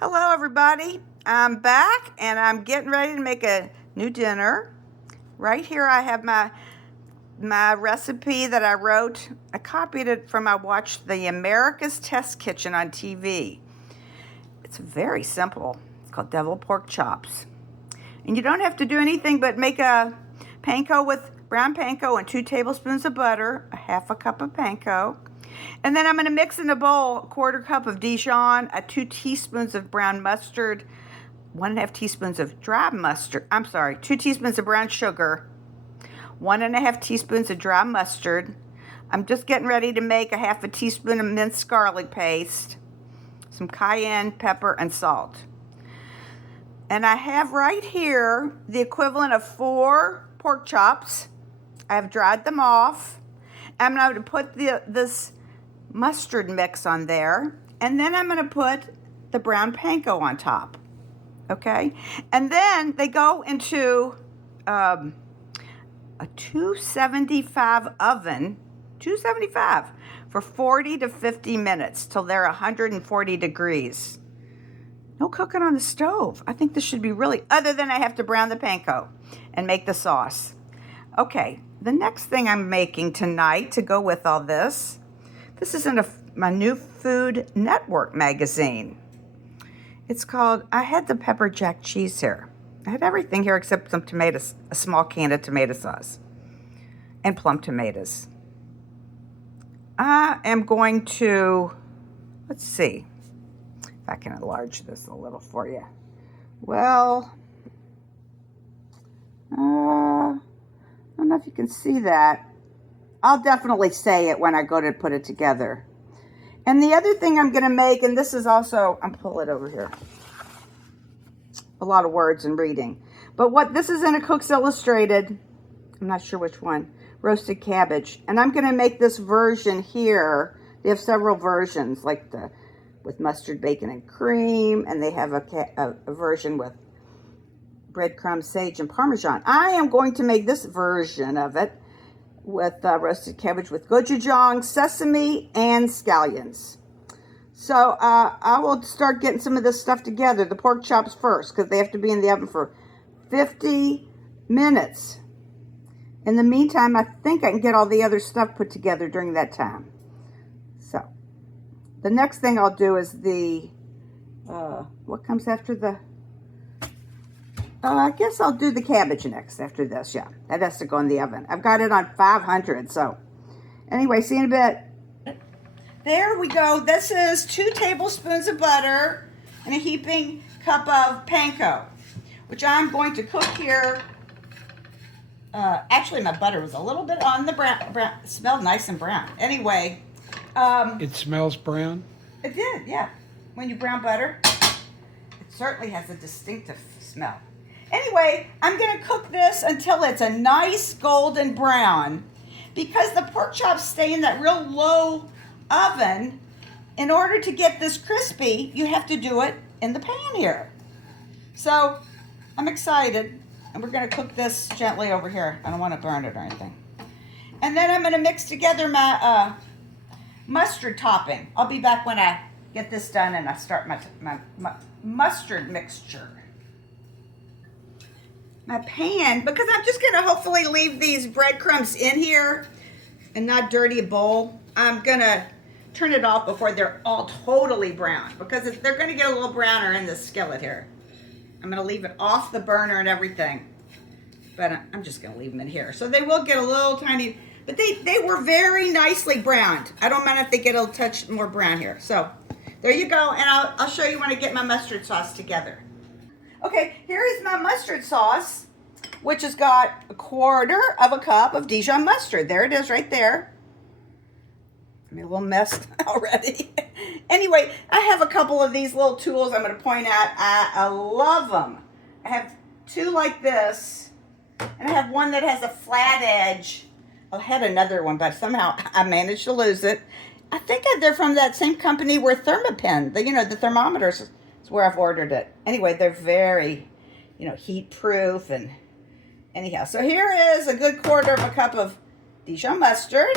Hello everybody, I'm back and I'm getting ready to make a new dinner. Right here I have my recipe that I wrote. I copied it from, I watched the America's Test Kitchen on TV. It's very simple. It's called deviled pork chops. And you don't have to do anything but make a panko with brown panko and 2 tablespoons of butter, a half a cup of panko. And then I'm going to mix in a bowl a 1/4 cup of Dijon, 2 teaspoons of brown mustard, 1.5 teaspoons of dry mustard. 2 teaspoons of brown sugar, 1.5 teaspoons of dry mustard. I'm just getting ready to make a half a teaspoon of minced garlic paste, some cayenne pepper and salt. And I have right here the equivalent of 4 pork chops. I've dried them off. I'm going to put this mustard mix on there, and then I'm going to put the brown panko on top. Okay, and then they go into a 275 oven, 275 for 40 to 50 minutes till they're 140 degrees. No cooking on the stove. I think this should be really, other than I have to brown the panko and make the sauce. Okay, the next thing I'm making tonight to go with all this, this is in my new Food Network magazine. It's called, I had the pepper jack cheese here. I had everything here except some tomatoes, a small can of tomato sauce, and plum tomatoes. I am going to, let's see if I can enlarge this a little for you. Well, I don't know if you can see that. I'll definitely say it when I go to put it together. And the other thing I'm going to make, and this is also, I'll pull it over here. A lot of words and reading. But this is in a Cook's Illustrated, I'm not sure which one, roasted cabbage. And I'm going to make this version here. They have several versions, like with mustard, bacon, and cream. And they have a version with breadcrumbs, sage, and Parmesan. I am going to make this version of it with roasted cabbage with gochujang, sesame, and scallions. So I will start getting some of this stuff together. The pork chops first, because they have to be in the oven for 50 minutes. In the meantime, I think I can get all the other stuff put together during that time. So the next thing I'll do is what comes after the, I guess I'll do the cabbage next after this. Yeah, that has to go in the oven. I've got it on 500. So anyway, see you in a bit. There we go. This is 2 tablespoons of butter and a heaping cup of panko, which I'm going to cook here. Actually, my butter was a little bit on the brown. It smelled nice and brown. Anyway. It smells brown? It did, yeah. When you brown butter, it certainly has a distinctive smell. Anyway, I'm going to cook this until it's a nice golden brown. Because the pork chops stay in that real low oven, in order to get this crispy, you have to do it in the pan here. So, I'm excited. And we're going to cook this gently over here. I don't want to burn it or anything. And then I'm going to mix together my mustard topping. I'll be back when I get this done and I start my mustard mixture. My pan, because I'm just going to hopefully leave these breadcrumbs in here and not dirty a bowl. I'm going to turn it off before they're all totally brown, because they're going to get a little browner in this skillet here. I'm going to leave it off the burner and everything, but I'm just going to leave them in here. So they will get a little tiny, but they were very nicely browned. I don't mind if they get a touch more brown here. So there you go, and I'll show you when I get my mustard sauce together. Okay, here is my mustard sauce, which has got a 1/4 cup of Dijon mustard. There it is right there. I'm a little messed already. Anyway, I have a couple of these little tools I'm going to point out. I love them. I have 2 like this, and I have one that has a flat edge. I had another one, but somehow I managed to lose it. I think they're from that same company where Thermapen, the thermometers, is where I've ordered it. Anyway, they're very, heat proof, and anyhow. So here is a good 1/4 cup of Dijon mustard.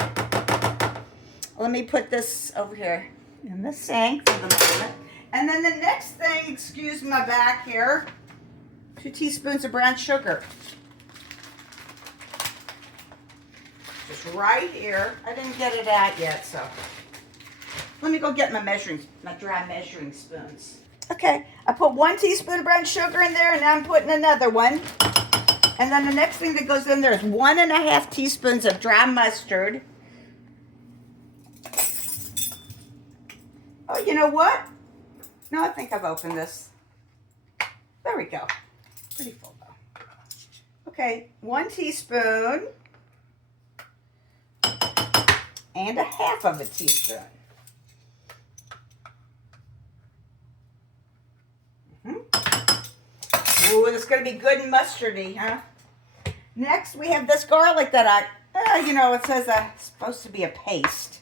Let me put this over here in the sink for the moment. And then the next thing excuse my back here. 2 teaspoons of brown sugar. Just right here. I didn't get it out yet, so. Let me go get my dry measuring spoons. Okay, I put 1 teaspoon of brown sugar in there, and now I'm putting another one. And then the next thing that goes in there is 1.5 teaspoons of dry mustard. Oh, you know what? No, I think I've opened this. There we go. Pretty full though. Okay, 1 teaspoon and 1/2 of a teaspoon. Ooh, it's going to be good and mustardy, huh? Next, we have this garlic that it says it's supposed to be a paste.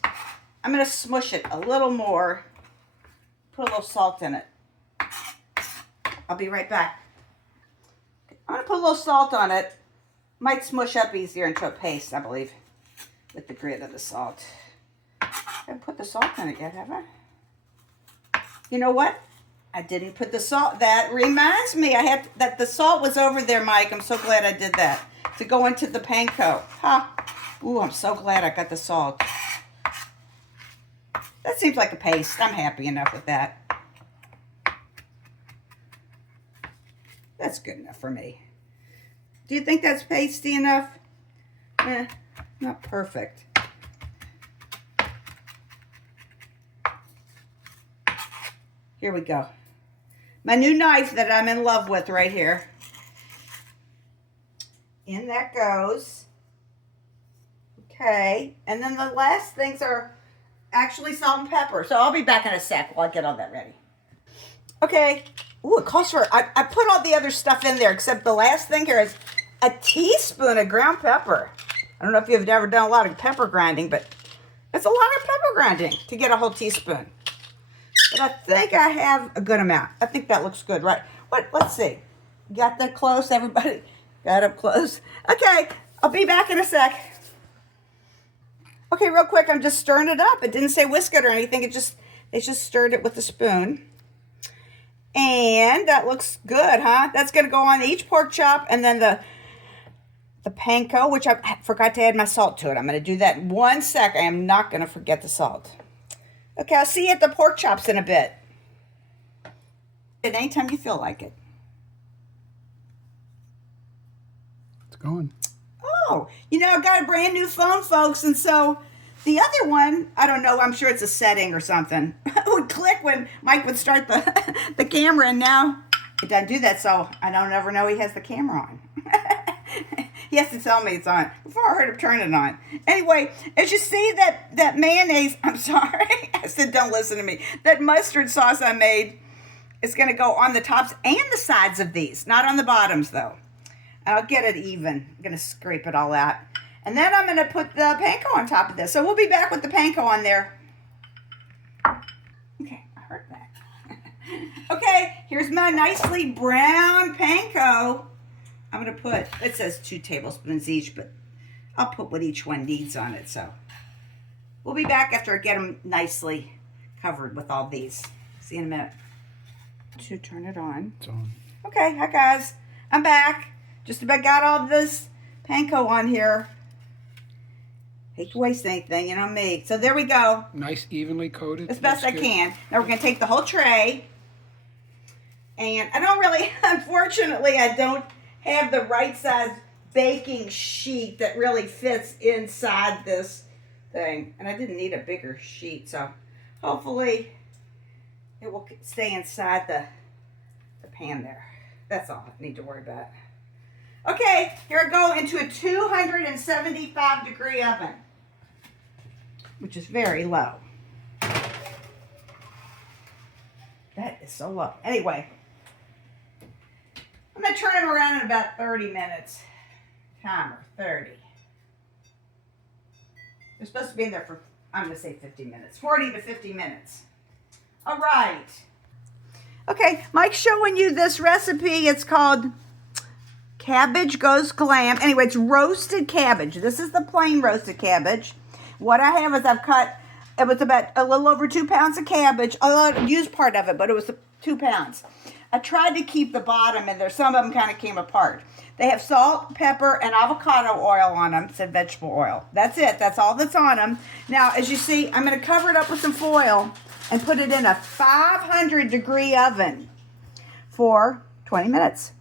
I'm going to smush it a little more. Put a little salt in it. I'll be right back. I'm going to put a little salt on it. Might smush up easier into a paste, I believe, with the grit of the salt. I haven't put the salt in it yet, have I? You know what? I didn't put the salt. That reminds me, that the salt was over there, Mike. I'm so glad I did that. To go into the panko. Huh? Ooh, I'm so glad I got the salt. That seems like a paste. I'm happy enough with that. That's good enough for me. Do you think that's pasty enough? Not perfect. Here we go. My new knife that I'm in love with right here. In that goes. Okay. And then the last things are actually salt and pepper. So I'll be back in a sec while I get all that ready. Okay. Ooh, it calls for, I put all the other stuff in there except the last thing here is a teaspoon of ground pepper. I don't know if you've ever done a lot of pepper grinding, but it's a lot of pepper grinding to get a whole teaspoon. But I think I have a good amount. I think that looks good, right? Let's see. Got that close, everybody? Got up close? Okay, I'll be back in a sec. Okay, real quick, I'm just stirring it up. It didn't say whisk it or anything. It just stirred it with a spoon. And that looks good, huh? That's going to go on each pork chop and then the panko, which I forgot to add my salt to it. I'm going to do that in 1 sec. I am not going to forget the salt. Okay, I'll see you at the pork chops in a bit. At any time you feel like it. It's going. Oh, I got a brand new phone, folks, and so the other one, I don't know, I'm sure it's a setting or something. It would click when Mike would start the camera, and now it doesn't do that, so I don't ever know he has the camera on. He has to tell me it's on before I heard him turn it on. Anyway, as you see that mayonnaise, I'm sorry, I said don't listen to me. That mustard sauce I made is going to go on the tops and the sides of these, not on the bottoms though. I'll get it even. I'm going to scrape it all out. And then I'm going to put the panko on top of this. So we'll be back with the panko on there. Okay, I heard that. Okay, here's my nicely brown panko. I'm going to put, it says 2 tablespoons each, but I'll put what each one needs on it. So we'll be back after I get them nicely covered with all these. See you in a minute. To turn it on. It's on. Okay, hi guys. I'm back. Just about got all this panko on here. Hate to waste anything, you know me. So there we go. Nice, evenly coated. As best I can. Now we're going to take the whole tray. And I don't really, unfortunately, I don't have the right size baking sheet that really fits inside this thing. And I didn't need a bigger sheet, so hopefully it will stay inside the pan there. That's all I need to worry about. Okay, here I go into a 275 degree oven, which is very low. That is so low. Anyway, I'm going to turn them around in about 30 minutes. Timer, 30. They're supposed to be in there for, I'm going to say 50 minutes. 40 to 50 minutes. All right. Okay, Mike's showing you this recipe. It's called Cabbage Goes Glam. Anyway, it's roasted cabbage. This is the plain roasted cabbage. What I have is I've cut It was about a little over 2 pounds of cabbage. Although I used part of it, but it was 2 pounds. I tried to keep the bottom in there. Some of them kind of came apart. They have salt, pepper, and avocado oil on them. It said vegetable oil. That's it. That's all that's on them. Now, as you see, I'm going to cover it up with some foil and put it in a 500-degree oven for 20 minutes.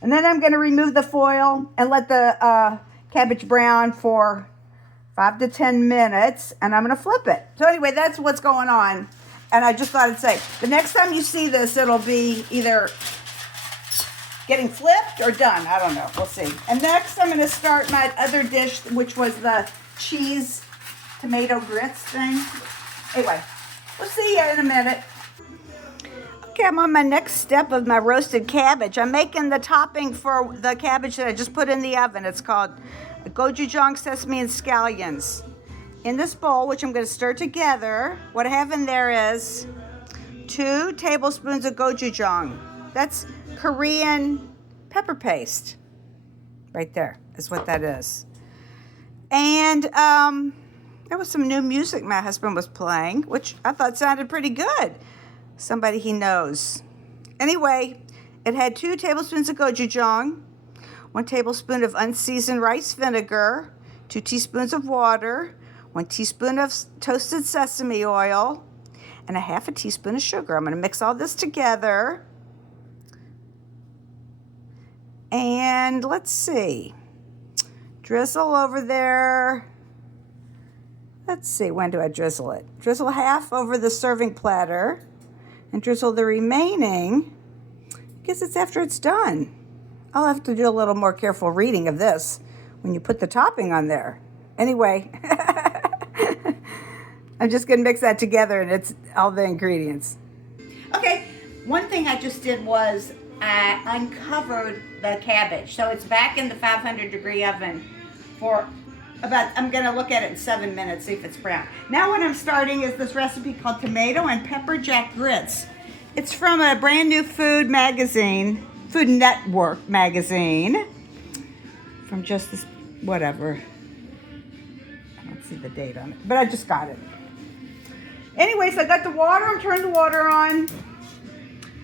And then I'm going to remove the foil and let the cabbage brown for 5 to 10 minutes, and I'm going to flip it. So anyway, that's what's going on. And I just thought I'd say, the next time you see this, it'll be either getting flipped or done. I don't know. We'll see. And next, I'm going to start my other dish, which was the cheese tomato grits thing. Anyway, we'll see you in a minute. Okay, I'm on my next step of my roasted cabbage. I'm making the topping for the cabbage that I just put in the oven. It's called Gochujang, sesame, and scallions. In this bowl, which I'm going to stir together, what I have in there is 2 tablespoons of gochujang. That's Korean pepper paste. Right there is what that is. And there was some new music my husband was playing, which I thought sounded pretty good. Somebody he knows. Anyway, it had 2 tablespoons of gochujang, 1 tablespoon of unseasoned rice vinegar, 2 teaspoons of water, 1 teaspoon of toasted sesame oil, and a half a teaspoon of sugar. I'm going to mix all this together. And let's see. Drizzle over there. Let's see, when do I drizzle it? Drizzle half over the serving platter and drizzle the remaining. I guess it's after it's done. I'll have to do a little more careful reading of this when you put the topping on there. Anyway, I'm just going to mix that together, and it's all the ingredients. Okay, one thing I just did was I uncovered the cabbage. So it's back in the 500-degree oven for about, I'm going to look at it in 7 minutes, see if it's brown. Now what I'm starting is this recipe called tomato and pepper jack grits. It's from a brand new food magazine, Food Network magazine, from just this, whatever. I don't see the date on it, but I just got it. Anyways, I got the water. I'm turning the water on.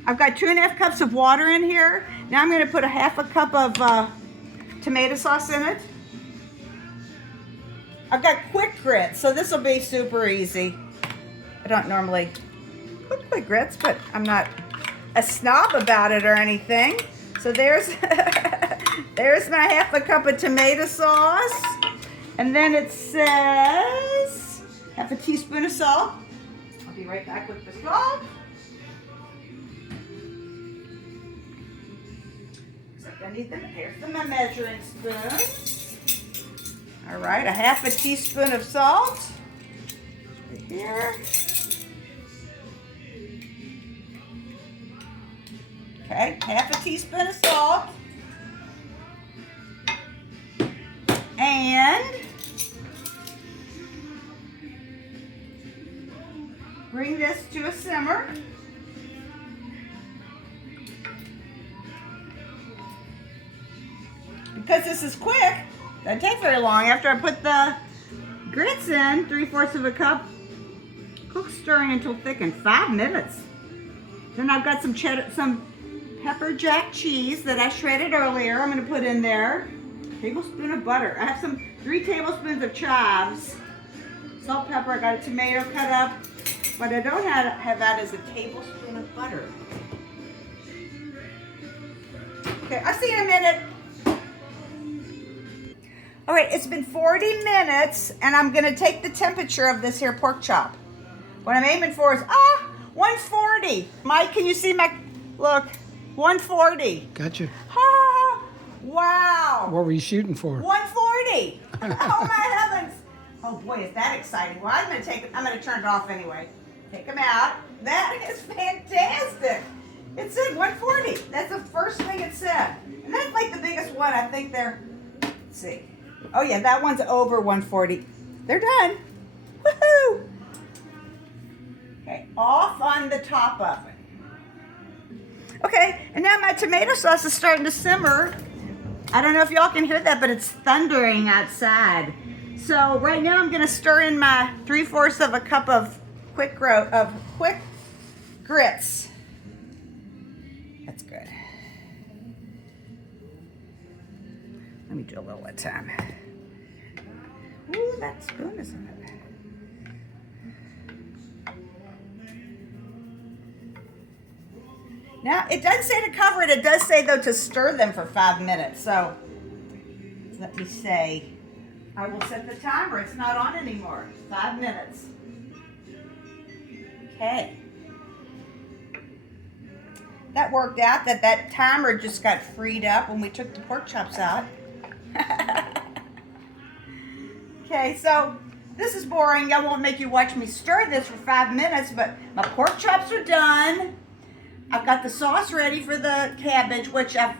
I've got 2.5 cups of water in here. Now I'm going to put a half a cup of tomato sauce in it. I've got quick grits, so this will be super easy. I don't normally cook quick grits, but I'm not a snob about it or anything. So there's there's my half a cup of tomato sauce. And then it says half a teaspoon of salt. I'll be right back with the salt. Except I need here's the measuring spoon. All right, a half a teaspoon of salt. Right here. Okay, half a teaspoon of salt. And bring this to a simmer. Because this is quick, doesn't take very long. After I put the grits in, 3/4 of a cup, cook stirring until thick in 5 minutes. Then I've got some cheddar, some pepper jack cheese that I shredded earlier. I'm going to put in there. A tablespoon of butter. I have 3 tablespoons of chives. Salt, pepper. I got a tomato cut up. What I don't have that is a tablespoon of butter. Okay, I'll see you in a minute. All right, it's been 40 minutes, and I'm going to take the temperature of this here pork chop. What I'm aiming for is, 140. Mike, can you see my, look, 140. Gotcha. Ah, wow. What were you shooting for? 140. Oh, my heavens. Oh, boy, is that exciting. Well, I'm going to turn it off anyway. Take them out. That is fantastic. It said 140. That's the first thing it said. And that's like the biggest one. I think they're, let's see. Oh, yeah, that one's over 140. They're done. Woohoo! Okay, off on the top oven. Okay, and now my tomato sauce is starting to simmer. I don't know if y'all can hear that, but it's thundering outside. So right now I'm gonna stir in my 3/4 of a cup of quick grits. That's good. Let me do a little at a time. Ooh, that spoon is in it. Now, it doesn't say to cover it. It does say, though, to stir them for 5 minutes. So, let me say, I will set the timer. It's not on anymore. 5 minutes. Okay. That worked out. That timer just got freed up when we took the pork chops out. Okay, so this is boring. I won't make you watch me stir this for 5 minutes, but my pork chops are done. I've got the sauce ready for the cabbage, which I'm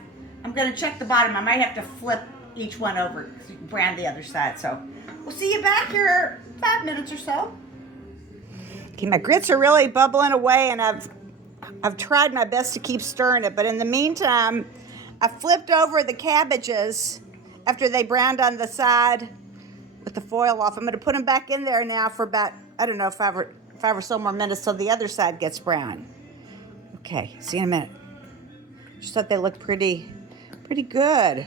going to check the bottom. I might have to flip each one over to brown the other side. So we'll see you back here 5 minutes or so. Okay, my grits are really bubbling away, and I've tried my best to keep stirring it. But in the meantime, I flipped over the cabbages after they browned on the side with the foil off. I'm going to put them back in there now for about, I don't know, five or so more minutes till the other side gets brown. Okay, see you in a minute. Just thought they looked pretty good.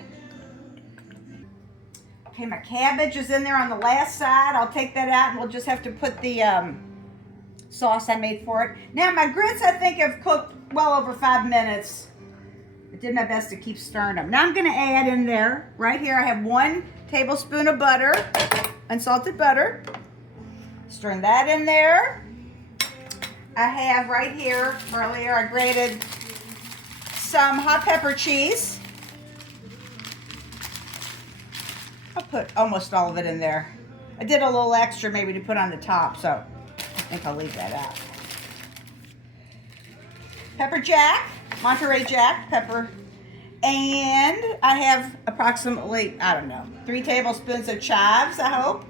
Okay, my cabbage is in there on the last side. I'll take that out and we'll just have to put the sauce I made for it. Now my grits, I think, have cooked well over 5 minutes. I did my best to keep stirring them. Now I'm gonna add in there, right here, I have 1 tablespoon of butter, unsalted butter. Stirring that in there. I have right here, earlier I grated some hot pepper cheese. I'll put almost all of it in there. I did a little extra maybe to put on the top, so I think I'll leave that out. Pepper jack, Monterey Jack pepper. And I have approximately, I don't know, 3 tablespoons of chives, I hope.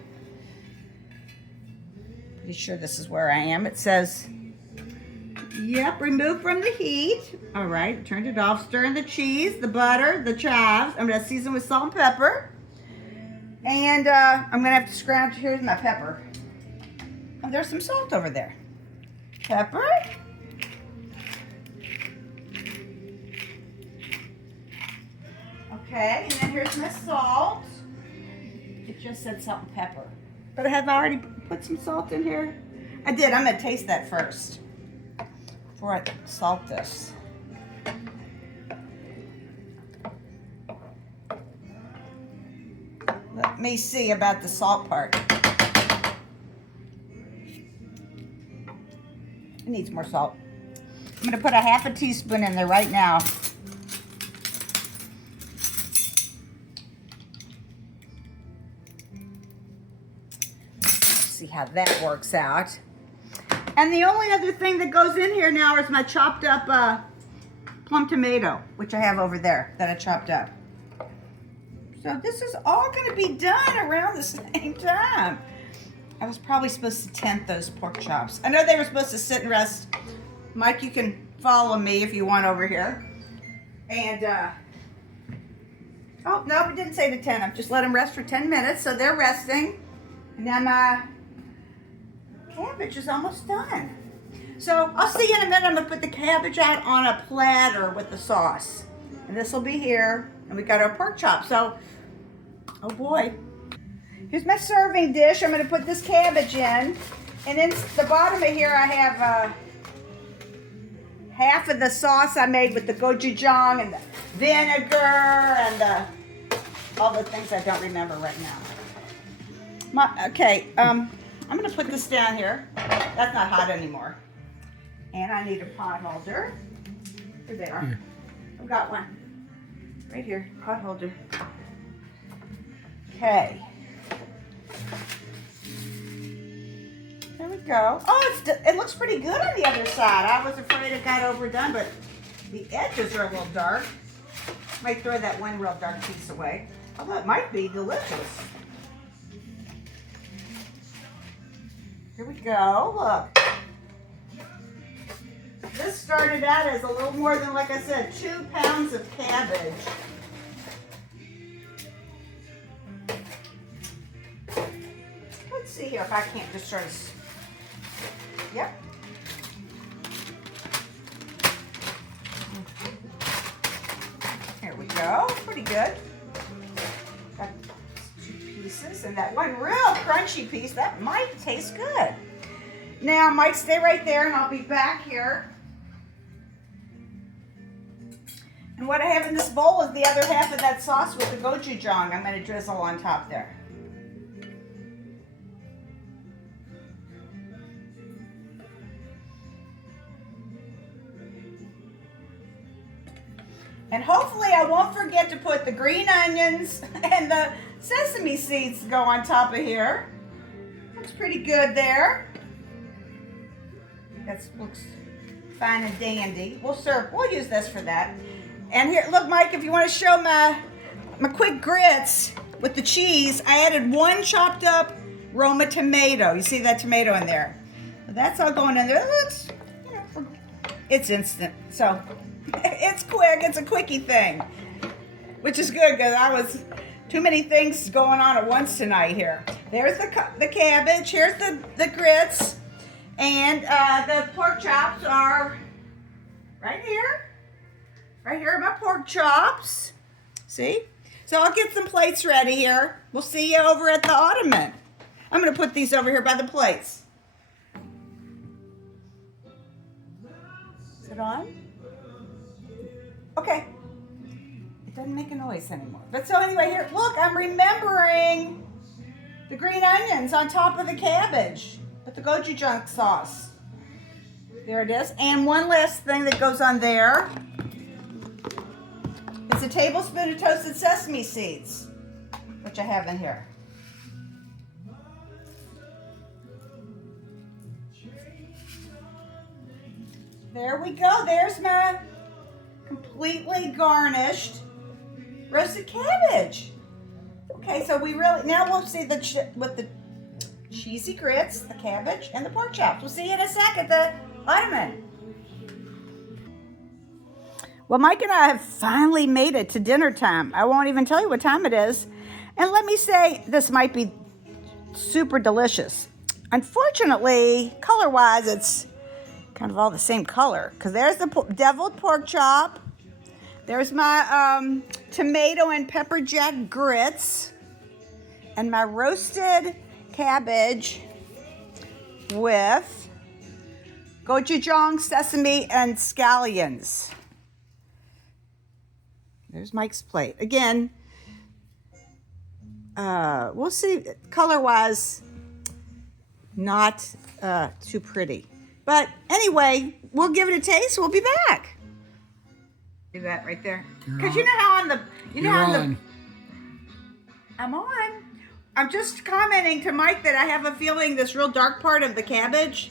Pretty sure this is where I am. It says, yep, remove from the heat. All right, turned it off. Stirring the cheese, the butter, the chives. I'm gonna season with salt and pepper. And I'm gonna have to scrounge, here's my pepper. Oh, there's some salt over there. Pepper. Okay, and then here's my salt. It just said salt and pepper. But have I already put some salt in here? I did. I'm going to taste that first before I salt this. Let me see about the salt part. It needs more salt. I'm going to put a ½ teaspoon in there right now. See how that works out. And the only other thing that goes in here now is my chopped up plum tomato, which I have over there that I chopped up. So this is all going to be done around the same time. I was probably supposed to tent those pork chops. I know they were supposed to sit and rest. Mike, you can follow me if you want over here. And, oh, no, we didn't say to tent them. Just let them rest for 10 minutes, so they're resting. And then my cabbage is almost done. So I'll see you in a minute. I'm going to put the cabbage out on a platter with the sauce. And this will be here. And we got our pork chop. So, oh boy. Here's my serving dish. I'm going to put this cabbage in. And in the bottom of here I have half of the sauce I made with the gochujang and the vinegar and all the things I don't remember right now. Okay, I'm going to put this down here. That's not hot anymore. And I need a pot holder. Here they are. Here. I've got one. Right here, pot holder. Okay. There we go. Oh, it looks pretty good on the other side. I was afraid it got overdone, but the edges are a little dark. Might throw that one real dark piece away. Although it might be delicious. Here we go. Look. This started out as a little more than, like I said, 2 pounds of cabbage. here if I can't just sort of, yep. Here we go, pretty good. Got 2 pieces and that one real crunchy piece, that might taste good. Now, might stay right there and I'll be back here. And what I have in this bowl is the other half of that sauce with the gochujang. I'm going to drizzle on top there. And hopefully I won't forget to put the green onions and the sesame seeds go on top of here. Looks pretty good there. That looks fine and dandy. We'll use this for that. And here, look, Mike, if you want to show my quick grits with the cheese, I added 1 chopped up Roma tomato. You see that tomato in there? That's all going in there. It looks, it's instant. So it's quick. It's a quickie thing, which is good because I was too many things going on at once tonight here. There's the cabbage. Here's the grits. And the pork chops are right here. Right here are my pork chops. See? So I'll get some plates ready here. We'll see you over at the Ottoman. I'm going to put these over here by the plates. Is it on? Okay. It doesn't make a noise anymore. But so anyway, here, look, I'm remembering the green onions on top of the cabbage with the gochujang sauce. There it is. And one last thing that goes on there. It's a tablespoon of toasted sesame seeds, which I have in here. There we go. There's my completely garnished roasted cabbage. Okay, so now we'll see with the cheesy grits, the cabbage, and the pork chops. We'll see you in a sec at the Ottoman. Well, Mike and I have finally made it to dinner time. I won't even tell you what time it is. And let me say, this might be super delicious. Unfortunately, color-wise, it's kind of all the same color. Because there's the deviled pork chop. There's my tomato and pepper jack grits. And my roasted cabbage with gochujang, sesame, and scallions. There's Mike's plate. Again, we'll see, color-wise, not too pretty. But anyway, we'll give it a taste. We'll be back. Do that right there. Because you know how I'm on. I'm just commenting to Mike that I have a feeling this real dark part of the cabbage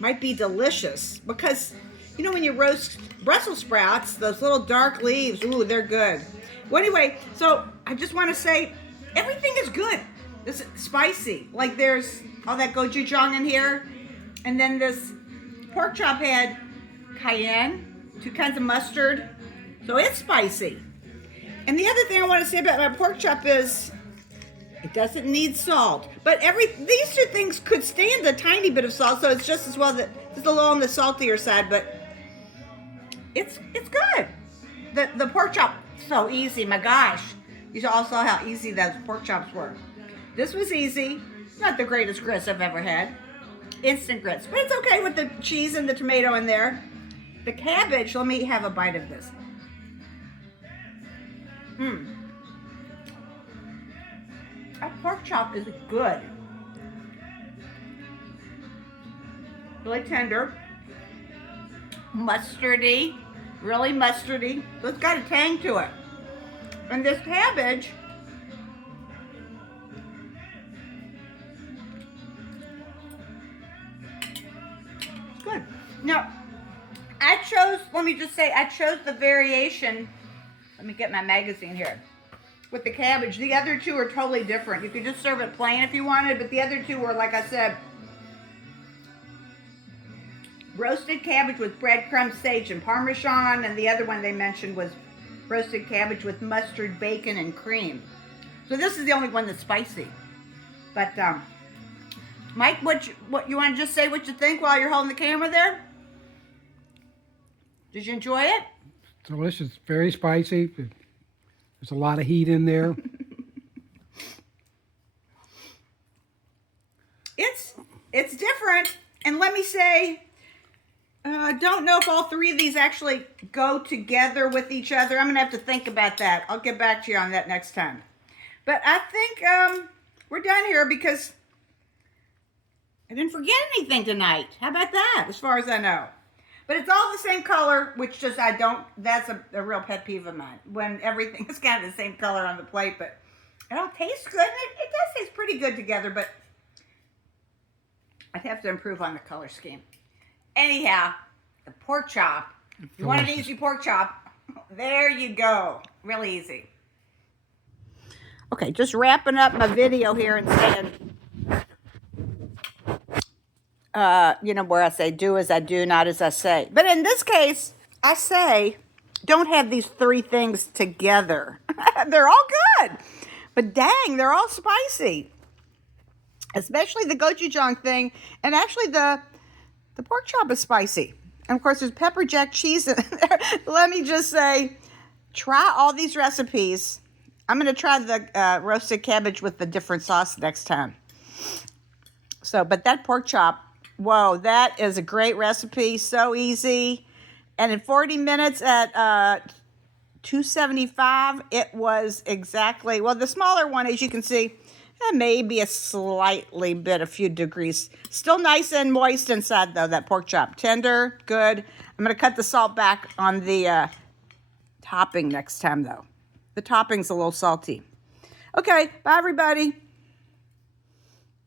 might be delicious. Because, you know, when you roast Brussels sprouts, those little dark leaves, ooh, they're good. Well, anyway, so I just want to say everything is good. This is spicy. Like there's all that gochujang in here. And then this pork chop had cayenne, 2 kinds of mustard. So it's spicy. And the other thing I want to say about my pork chop is it doesn't need salt. But these 2 things could stand a tiny bit of salt, so it's just as well that it's a little on the saltier side, but it's good. The pork chop, so easy, my gosh. You all saw how easy those pork chops were. This was easy. Not the greatest grits I've ever had. Instant grits, but it's okay with the cheese and the tomato in there. The cabbage, let me have a bite of this. That pork chop is good. Really tender. Mustardy. Really mustardy. So it's got a tang to it. And this cabbage, it's good. Now, I chose the variation. Let me get my magazine here. With the cabbage. The other 2 are totally different. You could just serve it plain if you wanted, but the other 2 were, like I said, roasted cabbage with breadcrumbs, sage, and Parmesan, and the other one they mentioned was roasted cabbage with mustard, bacon, and cream. So this is the only one that's spicy. But Mike, what you want to just say what you think while you're holding the camera there? Did you enjoy it? Delicious, very spicy. There's a lot of heat in there. It's different, and let me say, don't know if all three of these actually go together with each other. I'm gonna have to think about that. I'll get back to you on that next time. But I think we're done here because I didn't forget anything tonight. How about that, as far as I know? But it's all the same color, which just that's a real pet peeve of mine. When everything is kind of the same color on the plate, but it all tastes good. It does taste pretty good together, but I'd have to improve on the color scheme. Anyhow, the pork chop. You want an easy pork chop? There you go. Really easy. Okay, just wrapping up my video here and saying, where I say, do as I do, not as I say. But in this case, I say, don't have these three things together. They're all good. But dang, they're all spicy. Especially the gochujang thing. And actually the pork chop is spicy. And of course, there's pepper jack cheese in there. Let me just say, try all these recipes. I'm going to try the roasted cabbage with the different sauce next time. So, but that pork chop, whoa, that is a great recipe. So easy. And in 40 minutes at 275, it was exactly, well, the smaller one, as you can see, maybe a few degrees. Still nice and moist inside, though, that pork chop. Tender, good. I'm going to cut the salt back on the topping next time, though. The topping's a little salty. Okay, bye, everybody.